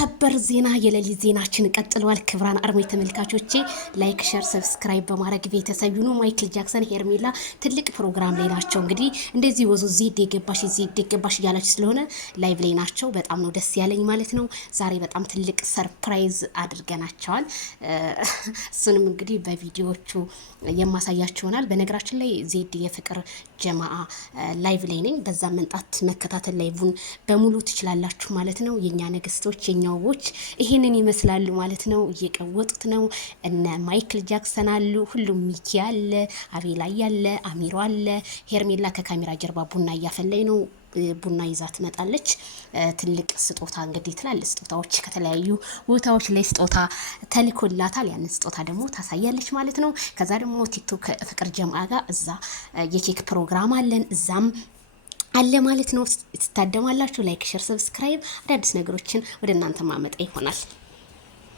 ሰበር ዜና የሌሊት ዜናችን ቀጥሏል። ክብራን አርሜ ተመልካቾቼ ላይክ ሼር ሰብስክራይብ በማድረግ ቤተሰብ ይሁኑ። ማይክል ጃክሰን ሄርሜላ ትልቅ ፕሮግራም ላይ ናቸው። እንግዲህ እንደዚህ ወዙ ዜድ የገባሽ እያላችሁ ስለሆነ ላይቭ ላይ ናቸው። በጣም ነው ደስ ያለኝ ማለት ነው። ዛሬ በጣም ትልቅ ሰርፕራይዝ አድርገናቸዋል። እሱንም እንግዲህ በቪዲዮዎቹ የማሳያችሁ ይሆናል። በነገራችን ላይ ዜድ የፍቅር ጀማአ ላይቭ ላይ ነኝ። በዛ መንጣት መከታተል ላይቭን በሙሉ ትችላላችሁ ማለት ነው። የኛ ነገስቶች የኛዎች ይሄንን ይመስላሉ ማለት ነው። እየቀወጡት ነው። እነ ማይክል ጃክሰን አሉ፣ ሁሉም ሚኪ አለ፣ አቤላ ያለ፣ አሚሮ አለ። ሄርሜላ ከካሜራ ጀርባ ቡና እያፈላይ ነው። ቡና ይዛ ትመጣለች። ትልቅ ስጦታ እንግዲህ ትላልቅ ስጦታዎች ከተለያዩ ቦታዎች ላይ ስጦታ ተልኮላታል። ያንን ስጦታ ደግሞ ታሳያለች ማለት ነው። ከዛ ደግሞ ቲክቶክ ፍቅር ጀማአ ጋር እዛ የኬክ ፕሮግራም አለን፣ እዛም አለ ማለት ነው። ትታደማላችሁ። ላይክ ሼር ሰብስክራይብ አዳዲስ ነገሮችን ወደ እናንተ ማመጣ ይሆናል።